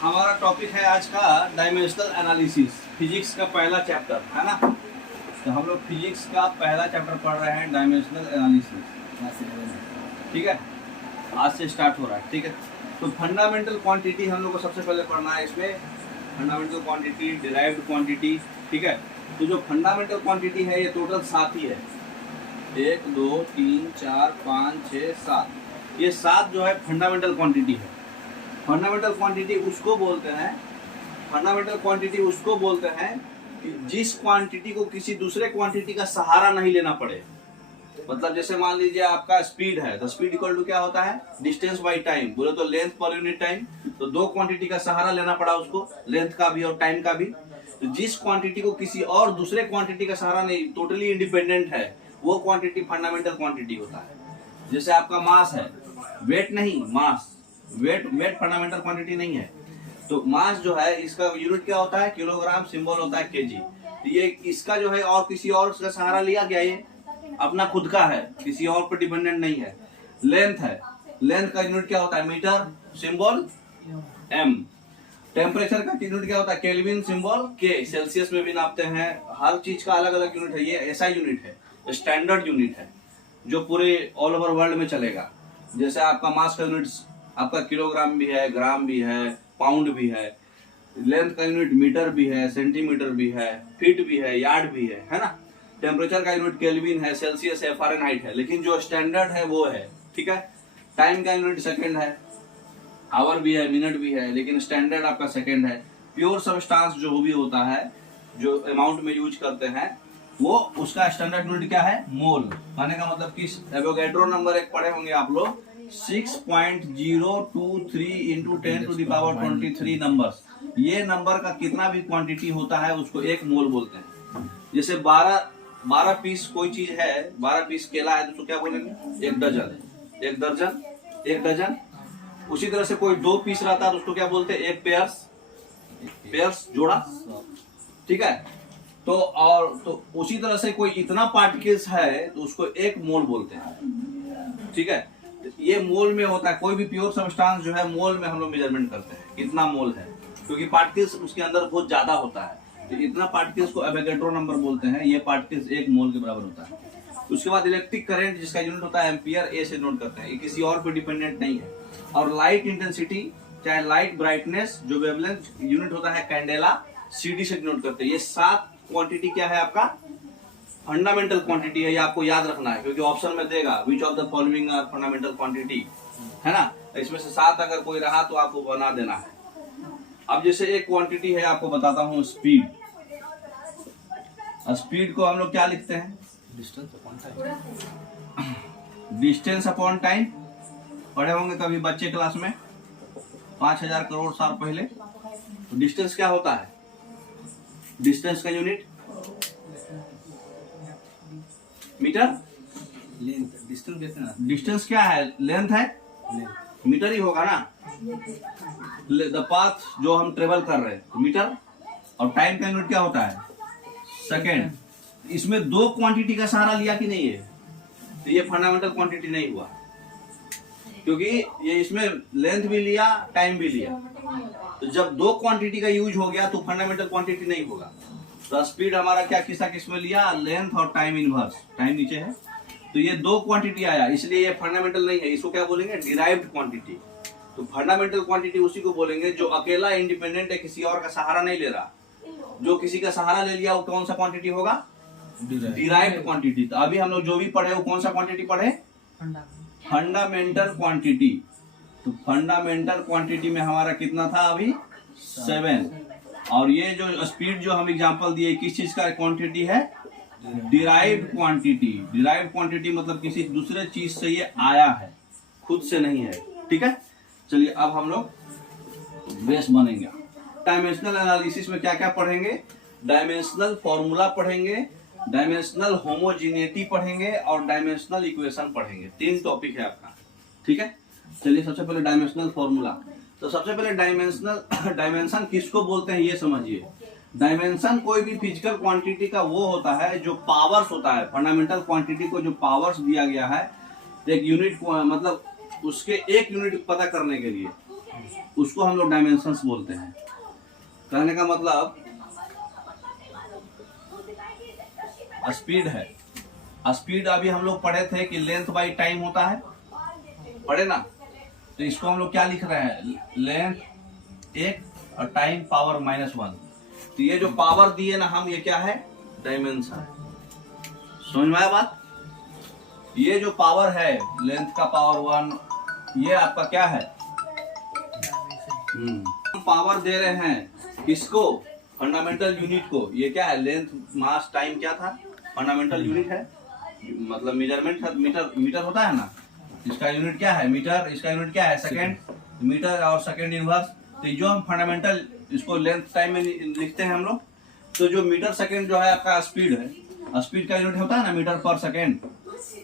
हमारा टॉपिक है आज का डायमेंशनल एनालिसिस, फिजिक्स का पहला चैप्टर है ना। तो हम लोग फिजिक्स का पहला चैप्टर पढ़ रहे हैं, डायमेंशनल एनालिसिस। ठीक है, आज से स्टार्ट हो रहा है। ठीक है, तो फंडामेंटल क्वांटिटी हम लोग को सबसे पहले पढ़ना है। इसमें फंडामेंटल क्वांटिटी, डिराइव्ड क्वांटिटी। ठीक है, तो जो फंडामेंटल क्वांटिटी है ये टोटल 7 ही है। 1 2 3 4 5 6 7, ये 7 जो है फंडामेंटल क्वांटिटी है। फंडामेंटल क्वांटिटी उसको बोलते हैं, फंडामेंटल क्वांटिटी उसको बोलते हैं कि जिस क्वांटिटी को किसी दूसरे क्वांटिटी का सहारा नहीं लेना पड़े। मतलब जैसे मान लीजिए आपका स्पीड है, तो स्पीड इक्वल टू क्या होता है, डिस्टेंस बाई टाइम। बोले तो लेंथ पर यूनिट टाइम। तो दो क्वांटिटी का सहारा लेना पड़ा उसको, लेंथ का भी और टाइम का भी। तो जिस क्वांटिटी को किसी और दूसरे क्वांटिटी का सहारा नहीं, टोटली इंडिपेंडेंट है, वो क्वांटिटी फंडामेंटल क्वांटिटी होता है। जैसे आपका मास है, वेट नहीं, मास। वेट फंडामेंटल क्वांटिटी नहीं है। तो मास जो है इसका यूनिट क्या होता है, किलोग्राम, सिंबल होता है केजी। ये इसका जो है और किसी और का सहारा लिया गया, ये अपना खुद का है, किसी और पर डिपेंडेंट नहीं है। लेंथ है, लेंथ का यूनिट क्या होता है, मीटर, सिंबल एम। टेम्परेचर का यूनिट क्या होता है, केल्विन, सिंबल के। सेल्सियस में भी नापते हैं, हर चीज का अलग अलग यूनिट है। ये ऐसा यूनिट है, स्टैंडर्ड यूनिट है जो पूरे ऑल ओवर वर्ल्ड में चलेगा। जैसे आपका मास का यूनिट आपका किलोग्राम भी है, ग्राम भी है, पाउंड भी है। लेंथ का यूनिट मीटर भी है, सेंटीमीटर भी है, फीट भी है, यार्ड भी है ना। टेम्परेचर का यूनिट केल्विन है, सेल्सियस है, फ़ारेनहाइट है, लेकिन जो स्टैंडर्ड है वो है। ठीक है, टाइम का यूनिट सेकंड है, आवर भी है, मिनट भी है, लेकिन स्टैंडर्ड आपका सेकंड है। प्योर सबस्टांस जो भी होता है, जो अमाउंट में यूज करते हैं, वो उसका स्टैंडर्ड यूनिट क्या है, मोल। कहने का मतलब कि एवोगैड्रो नंबर एक पढ़े होंगे आप लोग, 6.023 इंटू 10⁻23 नंबर्स। ये नंबर का कितना भी क्वांटिटी होता है उसको एक मोल बोलते हैं। जैसे 12 पीस कोई चीज है, 12 पीस केला है, तो उसको क्या बोलेंगे, एक दर्जन। एक दर्जन, एक डजन। उसी तरह से कोई 2 पीस रहता है तो उसको क्या बोलते हैं, एक पेयर्स, जोड़ा। ठीक है, तो और तो उसी तरह से कोई इतना पार्टिकल्स है तो उसको एक मोल बोलते हैं। ठीक है, ये मोल में होता है। कोई भी प्योर सब्सटेंस जो है मोल में हम लोग मेजरमेंट करते हैं, कितना मोल है, क्योंकि पार्टिकल्स उसके अंदर बहुत ज्यादा होता है। तो इतना पार्टिकल्स को एवोगैड्रो नंबर बोलते हैं। ये पार्टिकल्स एक मोल के बराबर होता है। उसके बाद इलेक्ट्रिक करंट जिसका यूनिट होता है एम्पियर, ए से नोट करते हैं, ये किसी और पे डिपेंडेंट नहीं है। और लाइट इंटेंसिटी चाहे लाइट ब्राइटनेस, जो वेवलेंथ यूनिट होता है कैंडेला, सीडी से नोट करते हैं। ये 7 क्वांटिटी क्या है आपका फंडामेंटल क्वांटिटी है। ये आपको याद रखना है, क्योंकि ऑप्शन में देगा which of the following are fundamental quantity, है ना। इसमें से 7 अगर कोई रहा तो आपको बना देना है। अब जैसे एक क्वांटिटी है, आपको बताता हूँ, स्पीड। स्पीड को हम लोग क्या लिखते हैं, डिस्टेंस अपॉन टाइम। पढ़े होंगे कभी बच्चे क्लास में, 5000 करोड़ साल पहले। तो डिस्टेंस क्या होता है, डिस्टेंस का यूनिट मीटर। डिस्टेंस क्या है, लेंथ है, मीटर ही होगा ना। द पाथ जो हम ट्रेवल कर रहे हैं, मीटर। और टाइम का यूनिट क्या होता है, सेकेंड। इसमें 2 क्वांटिटी का सहारा लिया कि नहीं है, तो ये फंडामेंटल क्वांटिटी नहीं हुआ, क्योंकि ये इसमें लेंथ भी लिया, टाइम भी लिया। तो जब 2 क्वांटिटी का यूज हो गया तो फंडामेंटल क्वांटिटी नहीं होगा। तो स्पीड हमारा क्या किस में लिया, लेंथ और टाइम इनवर्स। टाइम नीचे है, तो ये 2 क्वांटिटी आया, इसलिए ये फंडामेंटल नहीं है। इसको क्या बोलेंगे, डिराइव्ड क्वांटिटी। तो फंडामेंटल क्वांटिटी उसी को बोलेंगे जो अकेला इंडिपेंडेंट है, किसी और का सहारा नहीं ले रहा। जो किसी का सहारा ले लिया वो कौन सा क्वांटिटी होगा, डिराइव्ड क्वांटिटी। तो अभी हम लोग जो भी पढ़े वो कौन सा क्वांटिटी पढ़े, फंडामेंटल क्वांटिटी। तो फंडामेंटल क्वांटिटी में हमारा कितना था अभी, 7। और ये जो स्पीड जो हम एग्जांपल दिए किस चीज का क्वांटिटी है, डिराइव्ड क्वांटिटी। डिराइव्ड क्वांटिटी मतलब किसी दूसरे चीज से ये आया है, खुद से नहीं है। ठीक है, चलिए अब हम लोग बेस बनेंगे। डायमेंशनल एनालिसिस में क्या क्या पढ़ेंगे, डायमेंशनल फॉर्मूला पढ़ेंगे, डायमेंशनल होमोजीनिटी पढ़ेंगे और डायमेंशनल इक्वेशन पढ़ेंगे। 3 टॉपिक है आपका। ठीक है, चलिए सबसे पहले डायमेंशनल फॉर्मूला। तो सबसे पहले डायमेंशन किसको बोलते हैं ये समझिए। डायमेंशन कोई भी फिजिकल क्वांटिटी का वो होता है जो पावर्स होता है। फंडामेंटल क्वांटिटी को जो पावर्स दिया गया है एक यूनिट, मतलब उसके एक यूनिट पता करने के लिए उसको हम लोग डायमेंशंस बोलते हैं। कहने का मतलब स्पीड है। स्पीड अभी हम लोग पढ़े थे कि लेंथ बाई टाइम होता है, पढ़े ना? तो इसको हम लोग क्या लिख रहे हैं, लेंथ एक और टाइम पावर -1। तो ये जो पावर दिए ना हम, ये क्या है, डायमेंशन। समझ में आया बात? ये जो पावर है लेंथ का पावर 1, ये आपका क्या है, पावर दे रहे हैं किसको, फंडामेंटल यूनिट को। ये क्या है, लेंथ मास टाइम क्या था, फंडामेंटल यूनिट है, मतलब मेजरमेंट है, मीटर होता है ना, इसका यूनिट क्या है मीटर, इसका यूनिट क्या है सेकंड, मीटर और सेकंड इनवर्स। तो जो हम फंडामेंटल इसको लेंथ टाइम में लिखते हैं हम लोग, तो जो मीटर सेकंड जो है आपका स्पीड है, स्पीड का यूनिट होता है ना मीटर पर सेकंड,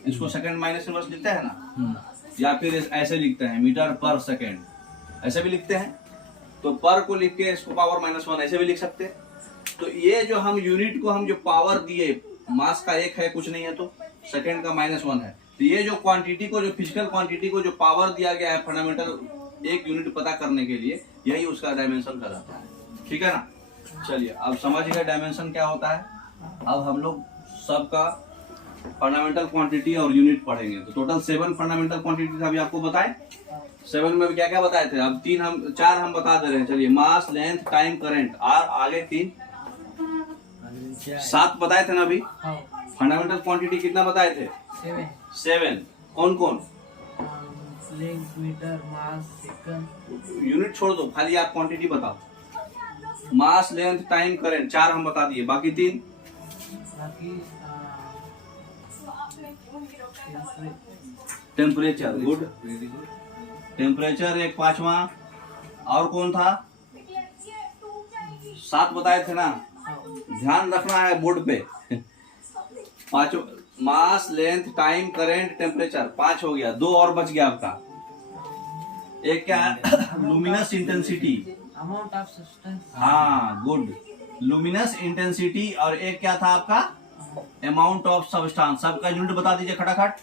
इसको सेकंड माइनस इनवर्स लिखते हैं ना, या फिर ऐसे लिखते हैं मीटर पर सेकंड, ऐसे भी लिखते हैं। तो पर को लिख के इसको पावर -1 ऐसे भी लिख सकते हैं। तो ये जो हम यूनिट को हम जो पावर दिए, मास का 1 है कुछ नहीं है, तो सेकंड का -1 है। तो ये जो क्वांटिटी को, जो फिजिकल क्वांटिटी को जो पावर दिया गया है फंडामेंटल एक यूनिट पता करने के लिए, यही उसका डायमेंशन कहलाता है। ठीक है ना? चलिए अब समझ गए डायमेंशन क्या होता है। अब हम लोग सबका फंडामेंटल क्वांटिटी और यूनिट पढ़ेंगे। तो टोटल 7 फंडामेंटल क्वांटिटी अभी आपको बताए। 7 में क्या क्या बताए थे, अब 4 हम बता दे रहे हैं। चलिए, मास, लेंथ, टाइम, करंट, और आगे 3 7 बताए थे ना अभी। फंडामेंटल क्वांटिटी कितना बताए थे, 7। कौन कौन, लेंथ, मीटर, मास, सेकंड। यूनिट छोड़ दो, खाली आप क्वांटिटी बताओ। मास, लेंथ, टाइम, करंट 4 हम बता दिए, बाकी 3 बाकी टेम्परेचर, गुड, टेम्परेचर एक 5वां। और कौन था, 7 बताए थे ना, ध्यान रखना है बोर्ड पे। 5 मास, लेंथ, टाइम, करंट, टेम्परेचर 5 हो गया, 2 और बच गया आपका। एक क्या है, luminous intensity, amount of substance. हाँ गुड, लुमिनस इंटेंसिटी। और एक क्या था आपका, अमाउंट ऑफ सब्सटेंस। सबका यूनिट बता दीजिए खटाखट।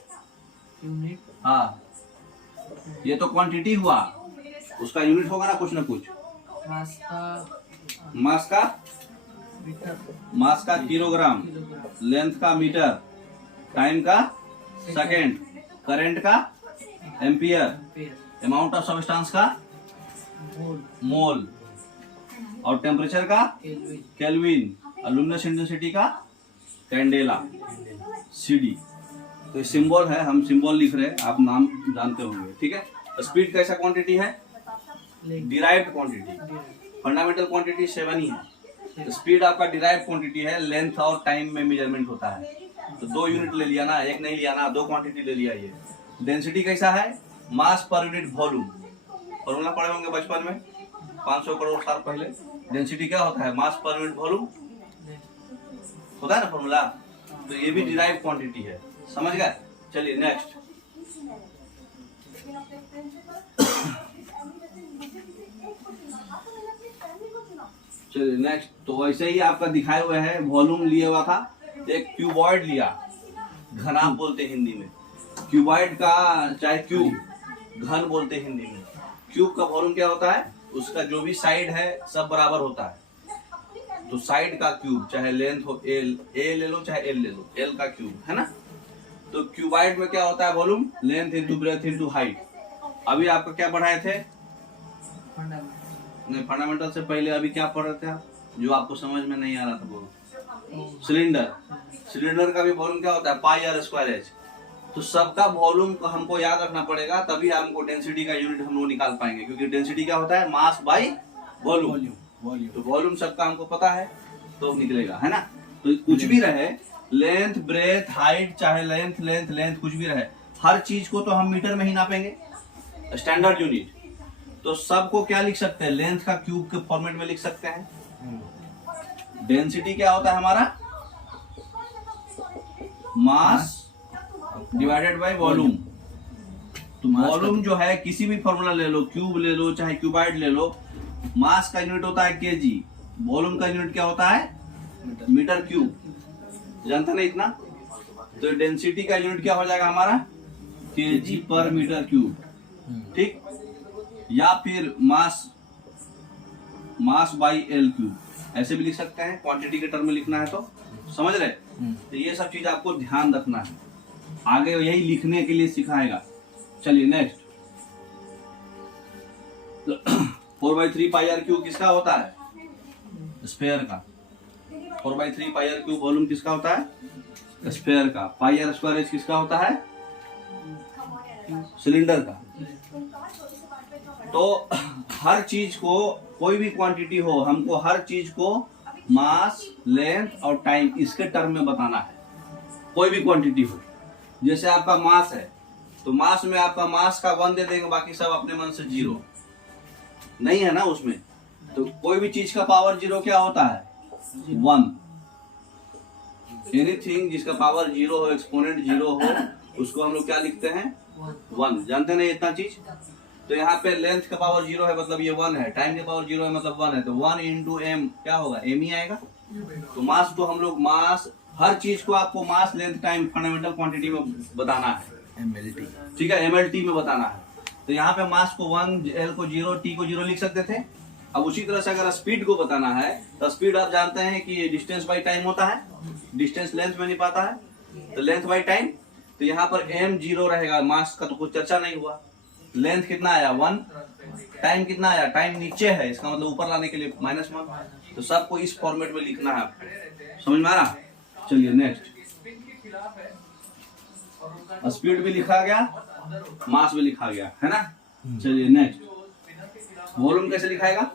यूनिट, हाँ, ये तो क्वांटिटी हुआ, उसका यूनिट होगा ना कुछ ना कुछ। मास का मीटर, मास का किलोग्राम, लेंथ का मीटर, टाइम का सेकंड, करंट का एम्पियर, अमाउंट ऑफ सब्सटेंस का मोल, और टेम्परेचर का केल्विन, और लुमिनस इंटेंसिटी का कैंडेला, सीडी। तो ये सिंबल है, हम सिंबल लिख रहे हैं, आप नाम जानते होंगे। ठीक है। स्पीड कैसा क्वांटिटी है, डिराइव्ड क्वांटिटी। फंडामेंटल क्वांटिटी 7 ही है। स्पीड आपका डिराइव्ड क्वांटिटी है, लेंथ और टाइम में मेजरमेंट होता है। तो 2 यूनिट ले लिया ना, एक नहीं लिया ना, 2 क्वांटिटी ले लिया। ये डेंसिटी कैसा है, मास पर यूनिट वॉल्यूम। फॉर्मूला पढ़े होंगे बचपन में 500 करोड़ साल पहले। डेंसिटी क्या होता है, मास पर यूनिट वॉल्यूम होता है ना फॉर्मूला। तो ये भी डिराइव्ड क्वांटिटी है, समझ गए। चलिए नेक्स्ट, चलिए नेक्स्ट। तो ऐसे ही आपका दिखाए हुए है, वॉल्यूम लिए हुआ था, एक क्यूबॉइड लिया, घनाभ बोलते हिंदी में। क्यूबॉइड का चाहे क्यूब, घन बोलते हिंदी में। क्यूब का वॉल्यूम क्या होता है, उसका जो भी साइड है सब बराबर होता है। तो साइड का क्यूब, चाहे लेंथ हो एल, ए ले लो चाहे एल ले लो, एल का क्यूब है ना। तो क्यूबॉइड में क्या होता है volume, length into breadth into height. अभी आपका क्या पढ़ाए थे, नहीं फंडामेंटल से पहले अभी क्या पढ़ रहे थे आप, जो आपको समझ में नहीं आ रहा था वो सिलेंडर। सिलेंडर का भी वॉल्यूम क्या होता है, पाई आर स्क्वायर एच। तो सबका वॉल्यूम को हमको याद रखना पड़ेगा, तभी हमको डेंसिटी का यूनिट हम लोग निकाल पाएंगे। क्योंकि डेंसिटी क्या होता है, मास बाई वॉल्यूम। तो वॉल्यूम सबका हमको पता है, तो निकलेगा, है ना। तो कुछ भी रहे, लेंथ, ब्रेथ, हाइट, चाहे लेंथ लेंथ लेंथ कुछ भी रहे, हर चीज को तो हम मीटर में ही नापेंगे, स्टैंडर्ड यूनिट। तो सबको क्या लिख सकते हैं, लेंथ का क्यूब के फॉर्मेट में लिख सकते हैं। डेंसिटी क्या होता है हमारा, मास डिवाइडेड बाय वॉल्यूम। तो वॉल्यूम जो है किसी भी फॉर्मूला ले लो, क्यूब ले लो चाहे क्यूबाइड ले लो, मास का यूनिट होता है केजी, वॉल्यूम का यूनिट क्या होता है, मीटर क्यूब। जानते नहीं इतना। तो डेंसिटी का यूनिट क्या हो जाएगा हमारा, केजी पर मीटर क्यूब। ठीक, या फिर मास बाई एल क्यूब, ऐसे भी लिख सकते हैं। क्वांटिटी के टर्म में लिखना है तो समझ रहे। तो ये सब चीज आपको ध्यान रखना है, आगे यही लिखने के लिए सिखाएगा। चलिए नेक्स्ट, 4/3 पाई आर क्यूब किसका होता है? स्फीयर का। 4/3 पाई आर क्यूब वॉल्यूम किसका होता है? स्फीयर का। पाई आर स्क्वायर एच किसका होता है? सिलेंडर का। तो हर चीज को, कोई भी क्वांटिटी हो, हमको हर चीज को मास, लेंथ और टाइम इसके टर्म में बताना है। कोई भी क्वांटिटी हो, जैसे आपका मास है तो मास में आपका मास का 1 दे देंगे, बाकी सब अपने मन से 0 नहीं है ना उसमें। तो कोई भी चीज का पावर 0 क्या होता है? 1। एनीथिंग जिसका पावर 0 हो, एक्सपोनेंट 0 हो, उसको हम लोग क्या लिखते हैं? 1। जानते नहीं इतना चीज। तो यहाँ पे लेंथ का पावर 0 है मतलब ये 1 है, टाइम का पावर 0 है मतलब 1 है, तो 1 इंटू एम क्या होगा? एम ही आएगा। तो मास को हम लोग मास, हर चीज को आपको मास, लेंथ, टाइम फंडामेंटल क्वांटिटी में बताना है, MLT। ठीक है, MLT में बताना है। तो यहाँ पे मास को 1, एल को 0, टी को 0 लिख सकते थे। अब उसी तरह से अगर स्पीड को बताना है तो स्पीड आप जानते हैं कि डिस्टेंस बाई टाइम होता है, डिस्टेंस लेंथ में नहीं पाता है, तो लेंथ बाई टाइम। तो यहाँ पर m 0 रहेगा, मास का तो कुछ चर्चा नहीं हुआ। लेंथ कितना आया? 1। टाइम कितना आया? टाइम नीचे है, इसका मतलब ऊपर लाने के लिए -1। तो सबको इस फॉर्मेट में लिखना है, समझ में आ रहा? चलिए नेक्स्ट, स्पीड भी लिखा गया, मास भी लिखा गया, है ना। चलिए नेक्स्ट, वॉल्यूम कैसे लिखाएगा?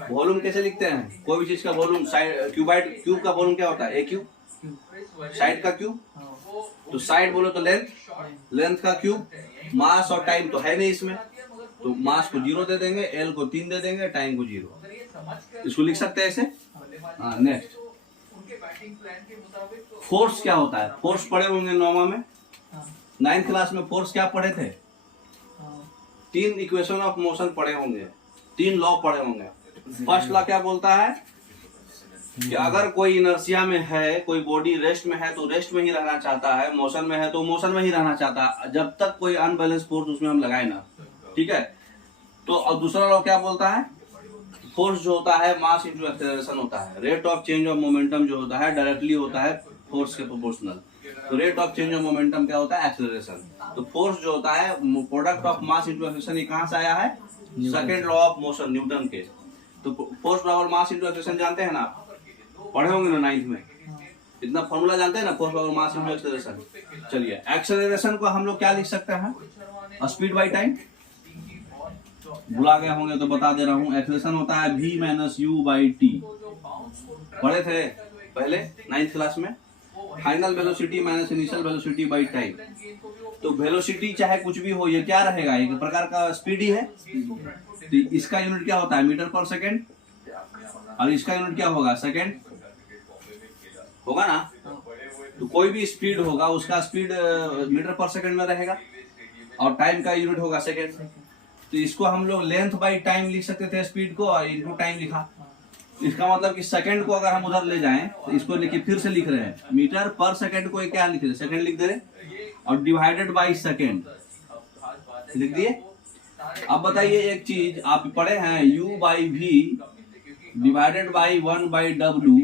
वॉल्यूम कैसे लिखते हैं? कोई भी चीज का वॉल्यूम, क्यूबाइड, क्यूब का वॉल्यूम क्या होता है? ए क्यूब। साइड का क्यूब, तो साइड बोलो तो लेंथ, लेंथ का क्यूब। मास और टाइम तो है नहीं इसमें, तो मास को 0 दे देंगे, एल को 3 दे देंगे, टाइम को 0। इसको लिख सकते हैं ऐसे। नेक्स्ट, फोर्स क्या होता है? फोर्स पढ़े होंगे 9वां में, 9th क्लास में फोर्स क्या पढ़े थे? 3 इक्वेशन ऑफ मोशन पढ़े होंगे, 3 लॉ पढ़े होंगे। फर्स्ट लॉ क्या बोलता है कि अगर कोई इनर्शिया में है, कोई बॉडी रेस्ट में है तो रेस्ट में ही रहना चाहता है, मोशन में है तो मोशन में ही रहना चाहता है, जब तक कोई अनबैलेंस फोर्स उसमें हम लगाए ना। ठीक है। तो अब दूसरा लॉ क्या बोलता है? फोर्स जो होता है मास इंटू एक्सेलरेशन होता है। Rate of change of momentum जो होता है डायरेक्टली होता है फोर्स के प्रोपोर्शनल। तो rate of change of momentum क्या होता है? एक्सेलरेशन। तो फोर्स जो होता है product of mass into acceleration, ये कहाँ से आया है? Second law of motion, Newton के। तो फोर्स बराबर मास इंटू एक्सेलरेशन जानते हैं ना, पढ़े होंगे ना 9th में। इतना फॉर्मूला जानते हैं ना, फोर्स बराबर मास इंटू एक्सेलरेशन। चलिए, एक्सेलरेशन को हम लोग क्या लिख सकते हैं? Speed by time. भुला गए होंगे तो बता दे रहा हूँ, एक्सेलरेशन होता है v - u/t। पढ़े थे पहले 9th क्लास में। Final velocity minus initial velocity by time. तो वेलोसिटी चाहे कुछ भी हो, ये क्या रहेगा? एक प्रकार का स्पीड ही है। तो इसका यूनिट क्या होता है? मीटर पर सेकेंड। और इसका यूनिट क्या होगा? सेकेंड होगा ना। तो कोई भी स्पीड होगा, उसका स्पीड मीटर पर सेकेंड में रहेगा और टाइम का यूनिट होगा सेकेंड। तो इसको हम लोग लेंथ बाई टाइम लिख सकते थे, स्पीड को, और इनटू टाइम लिखा। इसका मतलब कि सेकंड को अगर हम उधर ले जाएं तो इसको लिखिए, फिर से लिख रहे हैं मीटर पर सेकंड को क्या लिख रहे हैं? सेकंड लिख दे रहे, और डिवाइडेड बाई सेकंड लिख दिए। अब बताइए एक चीज, आप पढ़े हैं u/v डिवाइडेड बाई 1/w।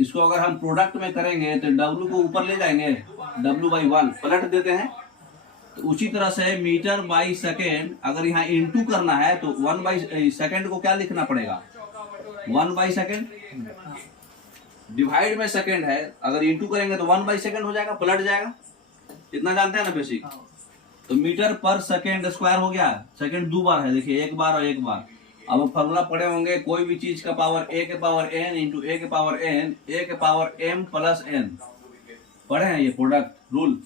इसको अगर हम प्रोडक्ट में करेंगे तो w को ऊपर ले जाएंगे, w/1 पलट देते हैं। तो उसी तरह से मीटर बाई सेकेंड अगर यहाँ इंटू करना है तो 1/सेकंड को क्या लिखना पड़ेगा? 1/सेकंड। डिवाइड में सेकंड है, अगर इंटू करेंगे तो 1/सेकंड हो जाएगा, पलट जाएगा। इतना जानते हैं ना बेसिक। तो मीटर पर सेकंड स्क्वायर हो गया। सेकंड 2 बार है, देखिए, 1 बार और 1 बार। अब फॉर्मूला पढ़े होंगे, कोई भी चीज का पावर a के पावर n इंटू a के पावर n, a के पावर m प्लस n। पढ़े हैं ये प्रोडक्ट रूल।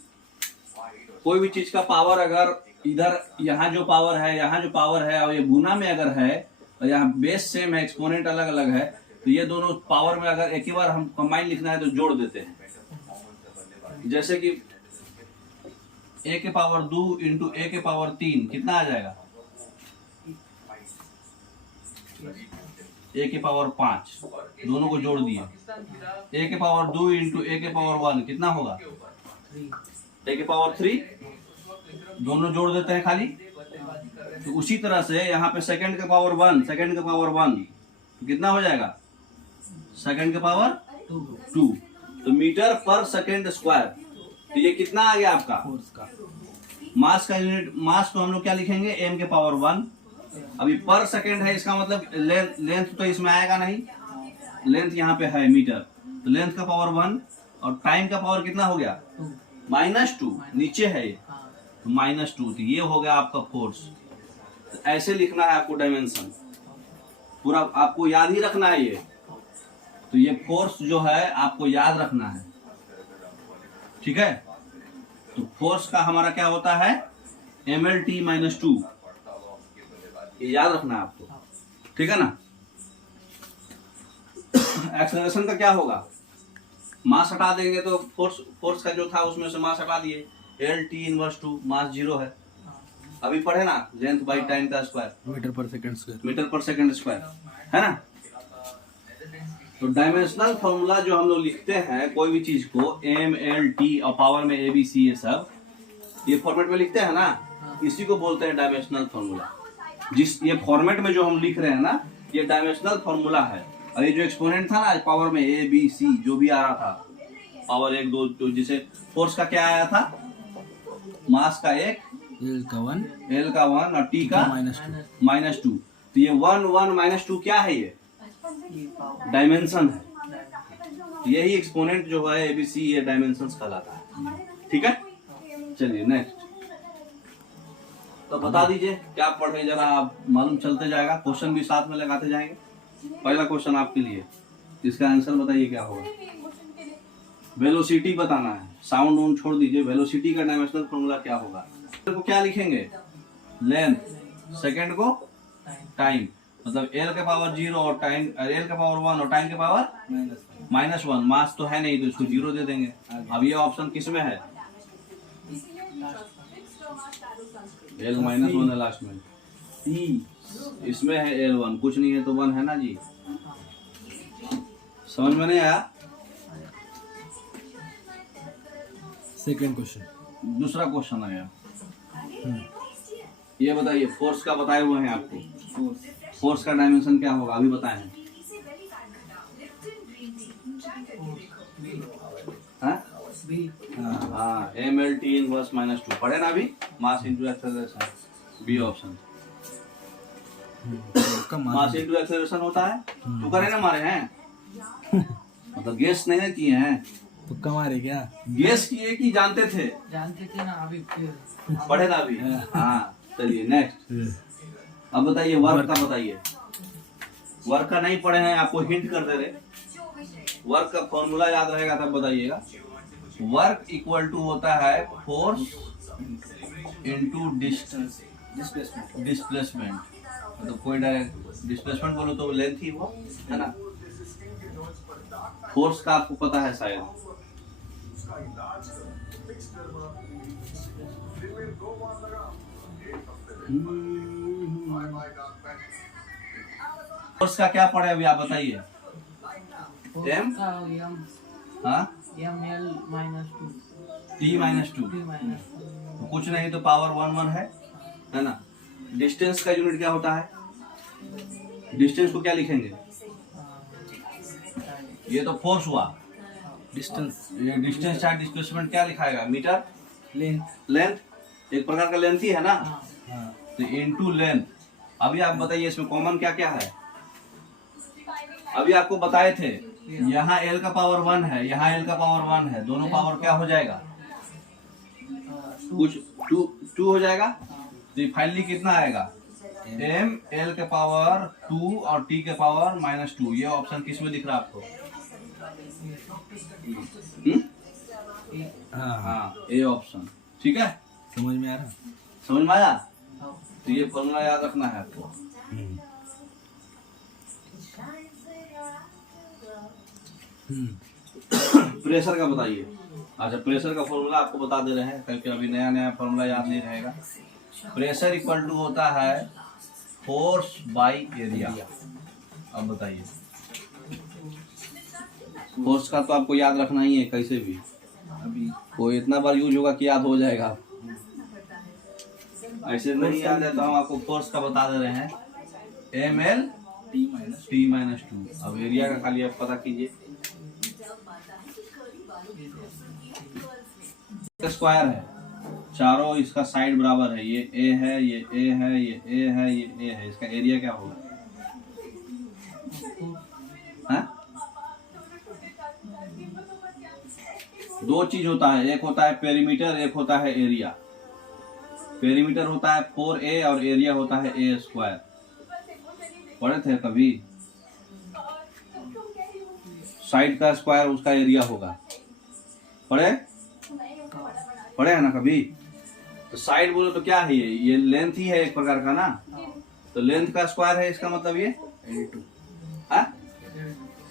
कोई भी चीज का पावर अगर इधर, यहाँ जो पावर है, यहाँ जो पावर है, और ये गुना में अगर है, और यहाँ बेस सेम है, एक्सपोनेंट अलग अलग है, तो ये दोनों पावर में अगर एक ही बार हम कंबाइन लिखना है तो जोड़ देते हैं। जैसे कि a के पावर 2 इंटू a के पावर 3 कितना आ जाएगा? a के पावर 5, दोनों को जोड़ दिए। a के पावर 2 इंटू a के पावर 1 कितना होगा? a के पावर 3, दोनों जोड़ देते हैं खाली, तो उसी तरह से यहाँ पे सेकंड का पावर 1, सेकंड का पावर 1 तो कितना हो जाएगा? सेकंड का पावर 2। तो मीटर पर सेकंड स्क्वायर, तो ये कितना आ गया आपका? फोर्स का मास का यूनिट, मास को हम लोग क्या लिखेंगे? m के पावर 1। अभी पर सेकंड है, इसका मतलब लेंथ तो इसमें आएगा नहीं, लेंथ यहाँ पे है मीटर, तो लेंथ का पावर 1 और टाइम का पावर कितना हो गया? -2। नीचे है ये तो -2, तो ये हो गया आपका फोर्स। तो ऐसे लिखना है आपको डायमेंशन, पूरा आपको याद ही रखना है ये। तो ये फोर्स जो है आपको याद रखना है, ठीक है। तो फोर्स का हमारा क्या होता है? mlt-2, ये याद रखना है आपको, ठीक है ना। एक्सेलरेशन का क्या होगा? मास हटा देंगे तो फोर्स का जो था उसमें से मास हटा दिए, L/T−2, मास 0 है। अभी पढ़े ना, लेंथ बाई टाइम का स्क्वायर, मीटर पर सेकंड स्क्वायर, मीटर पर सेकंड स्क्वायर, है ना। तो डायमेंशनल फॉर्मूला जो हम लोग लिखते हैं कोई भी चीज को, M, L, T और पावर में ABC, ये सब ये फॉर्मेट में लिखते हैं ना, इसी को बोलते हैं डायमेंशनल फॉर्मूला। जिस ये फॉर्मेट में जो हम लिख रहे हैं ना, ये डायमेंशनल फॉर्मूला है। और ये जो एक्सपोनेंट था ना पावर में ABC जो भी आ रहा था, पावर 1, 2, तो जिसे फोर्स का क्या आया था? मास का 1, L का 1, L का 1 और T का -2। तो ये 1, 1 -2 क्या है? ये डायमेंशन है। तो यही एक्सपोनेंट जो है ABC, ये डायमेंशंस कहलाता है, ठीक है। चलिए नेक्स्ट, तो बता दीजिए क्या पढ़े, जरा आप मालूम चलते जाएगा, क्वेश्चन भी साथ में लगाते जाएंगे। पहला क्वेश्चन आपके लिए, इसका आंसर बताइए क्या होगा? वेलोसिटी बताना है, साउंड ऑन छोड़ दीजिए। वेलोसिटी का डायमेंशनल फॉर्मूला क्या होगा? को क्या लिखेंगे? लेंथ, सेकंड को टाइम, मतलब L के पावर 0 और टाइम, L के पावर 1 और टाइम के पावर -1। मास तो है नहीं तो इसको 0 दे देंगे। अब ये ऑप्शन किस में है? L-1 है लास्ट में, इसमें है L1, कुछ नहीं है तो 1 है ना जी। समझ में नहीं आया? सेकंड क्वेश्चन, दूसरा क्वेश्चन आया, ये बताइए, फोर्स का बताए हुए हैं आपको, फोर्स का डायमेंशन क्या होगा अभी बताए हैं? हाँ, mlt−2 पढ़े ना अभी, mass into acceleration, B option. Mass into acceleration होता है, तो करे ना मारे हैं मतलब गेस नहीं किए हैं, तुक्का मारे क्या? गेस किए कि जानते थे ना अभी पढ़े ना अभी। हाँ चलिए नेक्स्ट, अब बताइए वर्क का बताइए। वर्क का नहीं पढ़े हैं, आपको हिंट कर दे रहे, वर्क का फॉर्मूला याद रहेगा तब बताइएगा। वर्क इक्वल टू होता है फोर्स इनटू डिस्टेंस, डिस्प्लेसमेंट, मतलब कोई डायरेक्ट डिस्प्लेसमेंट बोलो तो लेंथ ही हुआ, है ना। फोर्स का आपको पता है शायद, फोर्स का क्या पढ़े अभी आप बताइए? M, हाँ, ml-2 T-2, तो कुछ नहीं तो पावर 1 है ना। डिस्टेंस का यूनिट क्या होता है? डिस्टेंस को क्या लिखेंगे? ये तो फोर्स हुआ, डिस्टेंस, ये डिस्टेंस चाहे डिस्प्लेसमेंट क्या लिखाएगा? मीटर, लेंथ, लेंथ एक प्रकार का लेंथ ही है ना, हाँ, तो इनटू लेंथ। अभी आप बताइए इसमें कॉमन क्या क्या है? अभी आपको बताए थे, यहाँ L का पावर 1 है, यहाँ L का पावर 1 है, दोनों पावर क्या हो जाएगा? कुछ 2 हो जाएगा। तो फाइनली कितना आएगा? M L के पावर 2 और T के पावर -2। ये ऑप्शन किस में दिख रहा है आपको? हाँ, ए ऑप्शन, ठीक है। समझ में आ रहा? समझ में आया? तो ये फॉर्मूला याद रखना है आपको। प्रेशर का बताइए। अच्छा, प्रेशर का फॉर्मूला आपको बता दे रहे हैं क्योंकि अभी नया नया फॉर्मूला याद नहीं रहेगा। प्रेशर इक्वल टू होता है फोर्स बाई एरिया। अब बताइए, फोर्स का तो आपको याद रखना ही है कैसे भी, अभी कोई इतना बार यूज होगा कि याद हो जाएगा। ऐसे नहीं याद है तो हम आपको फोर्स का बता दे रहे हैं, M L T minus two. अब एरिया का खाली आप पता कीजिए, स्क्वायर है, चारों इसका साइड बराबर है, ये ए है, ये ए है, ये ए है, ये ए है, इसका एरिया क्या होगा? हाँ? दो चीज होता है, एक होता है पेरीमीटर, एक होता है एरिया। पेरीमीटर होता है 4a और एरिया होता है a स्क्वायर। पढ़े थे कभी? साइड का स्क्वायर उसका एरिया होगा, पढ़े है ना कभी? तो साइड बोलो तो क्या है, ये लेंथ ही है एक प्रकार का ना, तो लेंथ का स्क्वायर है, इसका मतलब ये L2 है।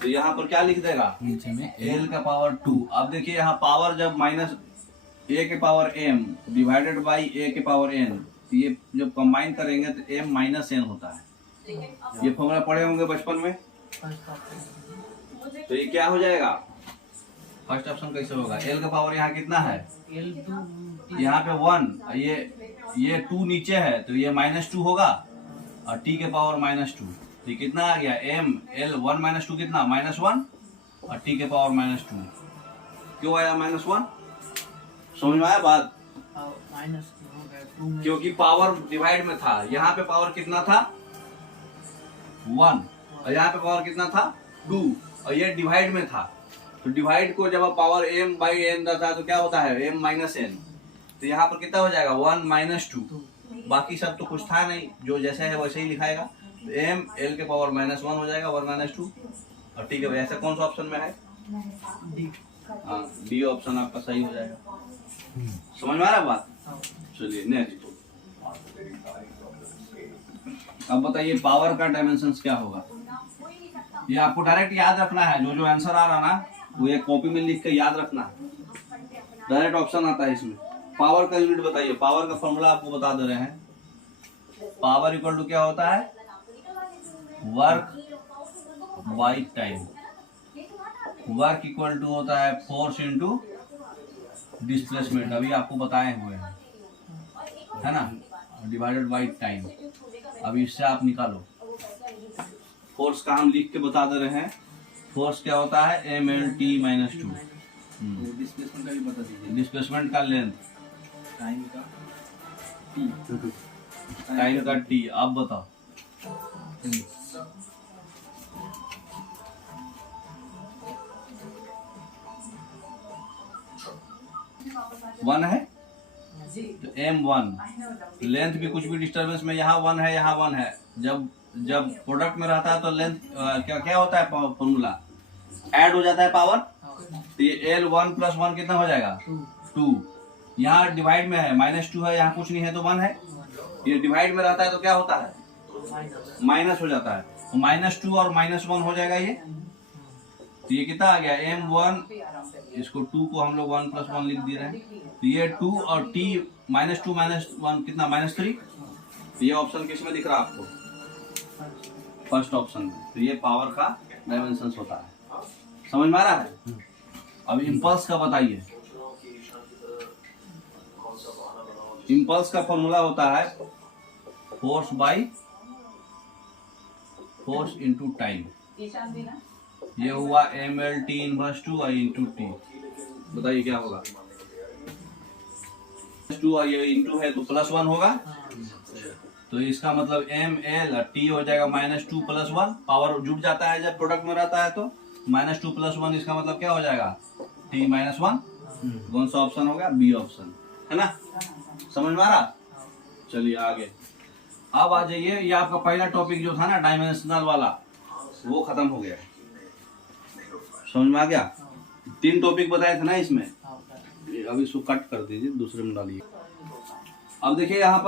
तो यहाँ पर क्या लिख देगा? नीचे में l का पावर 2। अब देखिए यहाँ पावर जब माइनस a के power m divided by a के पावर n, तो ये जब कंबाइन करेंगे तो m माइनस n होता है। ये फॉर्मूला पढ़े होंगे बचपन में। तो ये क्या हो जाएगा? फर्स्ट ऑप्शन कैसे होगा? l का पावर यहाँ कितना है? यहाँ पे 1, ये 2 नीचे है तो ये -2 होगा, और t के पावर -2, तो ये कितना आ गया? m l 1 - 2 कितना? -1, और t के पावर -2। क्यों आया -1? समझ में आया बात? क्योंकि पावर डिवाइड में था, यहाँ पे पावर कितना था? 1, और यहाँ पे पावर कितना था? 2, और ये डिवाइड में था। तो डिवाइड को जब पावर m बाई n रहता है तो क्या होता है? m minus n। तो यहाँ पर कितना हो जाएगा? 1 - 2। बाकी सब तो कुछ था नहीं, जो जैसे है वैसे ही लिखाएगा। तो m l के पावर -1 हो जाएगा, 1 - 2, और ठीक है। ऐसा कौन सा ऑप्शन में है? हाँ, डी ऑप्शन आपका सही हो जाएगा। समझ में आ रहा है बात? चलिए नेक्स्ट। अब बताइए पावर का डायमेंशंस क्या होगा? ये आपको डायरेक्ट याद रखना है, जो आंसर आ रहा ना वो एक कॉपी में लिख के याद रखना है। डायरेक्ट ऑप्शन आता है इसमें। पावर का यूनिट बताइए, पावर का फॉर्मूला आपको बता दे रहे हैं। पावर इक्वल टू क्या होता है? Work by time. Work equal to होता है फोर्स इनटू डिस्प्लेसमेंट, अभी आपको बताए हुए हैं, है ना, डिवाइडेड बाई टाइम। अभी इससे आप निकालो। फोर्स का हम लिख के बता दे रहे हैं। फोर्स क्या होता है? mlt - 2। डिस्प्लेसमेंट का भी बता दीजिए। डिस्प्लेसमेंट का लेंथ, टाइम का टाइम का t। आप बताओ। 1 है तो m1। लेंथ भी कुछ भी डिस्टर्बेंस में यहाँ 1 है, यहाँ 1 है। जब प्रोडक्ट में रहता है तो लेंथ क्या होता है? फॉर्मूला ऐड हो जाता है पावर। तो ये l1 + 1 कितना हो जाएगा? 2। यहाँ डिवाइड में है, -2 है, यहाँ कुछ नहीं है तो 1 है। ये डिवाइड में रहता है तो क्या होता है? माइनस हो जाता है। तो -2 और -1 हो जाएगा ये। तो ये कितना आ गया? m1, इसको 2 को हम लोग 1 + 1 लिख दे रहे हैं। तो ये 2 और t -2 - 1 कितना? -3। तो ये ऑप्शन किस में दिख रहा है आपको? फर्स्ट ऑप्शन में। तो ये पावर का डायमेंशंस होता है। समझ में आ रहा है? अब इम्पल्स का बताइए। इम्पल्स का फॉर्मूला होता है force by force into time. ये हुआ mlt - 2 इंटू t। बताइए क्या होगा? 2 और ये इंटू है तो +1 होगा। तो इसका मतलब ml और t हो जाएगा -2 + 1। पावर जुड़ जाता है जब प्रोडक्ट में रहता है तो -2 + 1, इसका मतलब क्या हो जाएगा? t - 1। कौन सा ऑप्शन होगा? बी ऑप्शन, है ना? समझ में आ रहा? चलिए आगे। अब आ जाइए, ये आपका पहला टॉपिक जो था ना डायमेंशनल वाला, वो खत्म हो गया। समझ में आ गया? 3 टॉपिक बताए थे ना इसमें। अब इसको कट कर दीजिए, दूसरे में डालिए। अब देखिए यहाँ पर